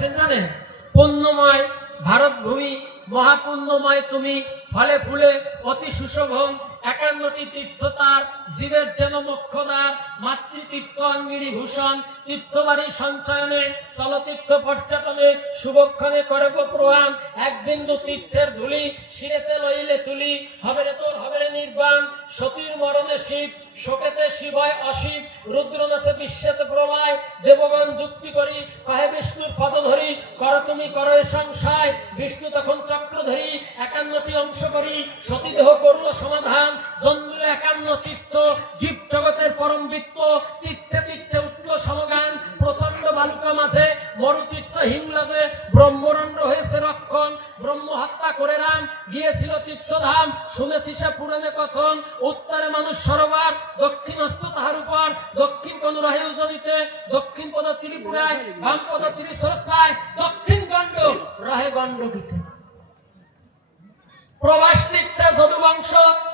বলছেন জানেন? পুণ্যময় ভারত ভূমি, মহাপুণ্যময় তুমি, ফলে ফুলে অতি সুশোভন, 51টি তীর্থতার, জীবের যেন মোক্ষদার, মাতৃতীর্থ অঙ্গিনী ভূষণ, তীর্থবাড়ি সঞ্চয়নে, চলতীর্থ পর্যটনে, শুভক্ষণে করব প্রণাম, এক বিন্দু তীর্থের ধুলি, শিরেতে লইলে তুলি, হবে রে তোর হবে রে নির্বাণ, সতীর মরণে শিব, শোকেতে শিবয় অশিব, রুদ্রনাথে বিশ্বেতে প্রলয়, দেবগণ যুক্তি করি, কহে বিষ্ণুর পদ ধরি, কর তুমি করো এ সংশয়, বিষ্ণু তখন চক্র ধরি, 51টি অংশ করি, সতীদেহ করল সমাধান, জন্মিল 51 তীর্থ, জীব জগতের পরম বৃত্ত, তীর্থে তীর্থে উঠল সমগান, প্রচন্ড বালুকা মাঝে, মরুতীর্থ হিমলাজে, ব্রহ্মরণ্ড হয়েছে রক্ষণ, ব্রহ্ম হত্যা করে রাম, গিয়েছিল তীর্থধাম, শুনেছি সে পুরাণে কথন, উত্তরে মানুষ সরোবর, দক্ষিণস্থ তাহার উপর, দক্ষিণ কোন রাহে উজনিতে, দক্ষিণ পদ ত্রিপুরায়, বাম পদ ত্রিশরত্রায়, দক্ষিণ গণ্ড রাহে গণ্ডকিতে। প্রবাস তীর্থে যদুবংশ,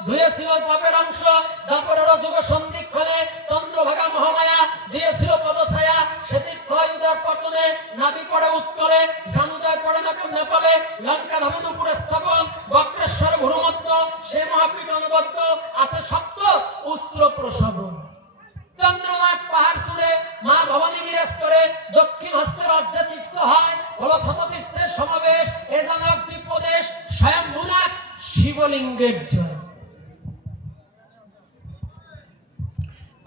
ধুয়েছিল পাপের অংশ, দাপরের যুগ সন্ধিক্ষণে, চন্দ্রভাগা মহামায়া দিয়েছিল পদছায়া, সে তীর্থ উদয় পতনে, নাবি পড়ে উৎকলে, জানুদয় পড়ে নেপালে, লঙ্কা ধামন উপরে স্থাপন, বক্রেশ্বর ভূমত্ত, সে মহাপীঠ অনুবদ্ধ, আছে সপ্ত উস্ত্র প্রসবন। চন্দ্রনাথ পাহাড় চূড়ে মা ভবানী বিরাজ করে, দক্ষিণ হস্তের অর্ধে তীর্থ হয়, হলো শততীর্থের সমাবেশ, এ জানক দ্বীপদেশ, স্বয়ম্ভূনাথ শিবলিঙ্গের জয়।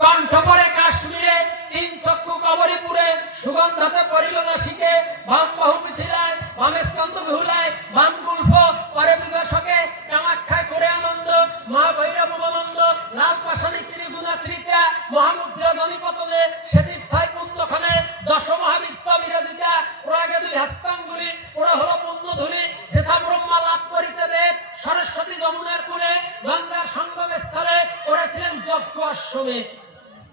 কণ্ঠ পরে কাশ্মীরে, 3 চক্ষু কবরীপুরে, সুগন্ধাতে পরিল নাসিকে, বাম বাহু মিথিলায়, বামে স্কন্দ বিহুলায়, বাম গুল্ফ পরে বিভাষকে, কামাখ্যায় করে আনন্দ, মহাভৈরব বনন্দ, লাল পাশানি ত্রিগুণা ত্রিতা, মহামুদ্রা জনিপতনে, সে তীর্থায় পুণ্যক্ষণে, 10 মহাবিদ্য বিরাজিতা, প্রয়াগে 2 হস্তাঙ্গুলি, ওরা হলো পুণ্য ধুলি, যেথা ব্রহ্মা লাভ করিতে বেদ, সরস্বতী যমুনার কূলে, গঙ্গার সঙ্গম স্থলে করেছিলেন যজ্ঞ অশ্বমেধ।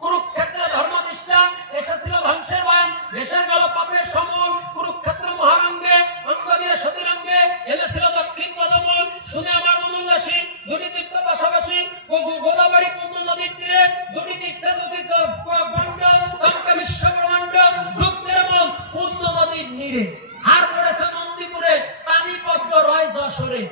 কুরুক্ষেত্রে ধর্মনিষ্ঠা এসেছিল ধ্বংসের বান, দেশের গেল পাপের সমূল, কুরুক্ষেত্র মহারঙ্গে, অঙ্গ দিয়ে সতীরঙ্গে এনেছিল দক্ষিণ পদমূল, শুনে আমার মনোল্লাসী, 2টি তীর্থ পাশাপাশি, গোদাবরী পূর্ণ নদীর তীরে, 2টি তীর্থে 2টি গণ্ড, চমকা বিশ্ব ব্রহ্মাণ্ড, ভক্তের মন পূর্ণ নদীর নীরে, হার পড়েছে নন্দীপুরে, পানি পদ্ম রয় যশোরে,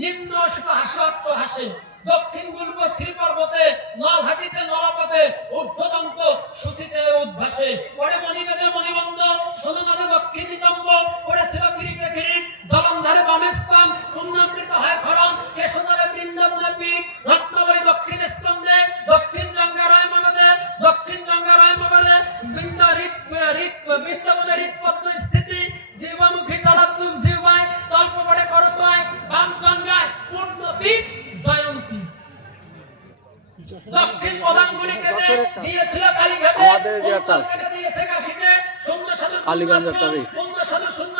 নিম্ন হাসত হাসে, দক্ষিণ পূর্ব শ্রী পর্বতে, নলহাটিতে নরপথে, ঊর্ধ্বদন্ত সুচিতে উদ্ভাসে, পরে মণিবেদে মণিবন্ধ, সোননাথে দক্ষিণ নিতম্ব, পড়েছিল কিরিটে কিরিট, জলন্ধারে বামে স্তন, পুণ্যামৃত হয় খরম, কেশধারে বৃন্দাবনে পীঠ, রত্নবলী দক্ষিণ স্কন্ধে, দক্ষিণ জঙ্গারয় মগধে, দক্ষিণ জঙ্গারয় মগধে, বৃন্দাবনে হৃৎপদ্ম স্থিতি, জীবামুখী জলাদ্যুপ জিহ্বায়, তল্প পড়ে করতয়, বাম জঙ্গায় পূর্ণ পীঠ জয়ন্তী। দক্ষিণ পদাঙ্গুলি কেটে দিয়েছিল কালীঘাটে, উত্তর কেটে দিয়েছে কাশীতে, শূন্য সাধু পূর্ণ সাধু শূন্য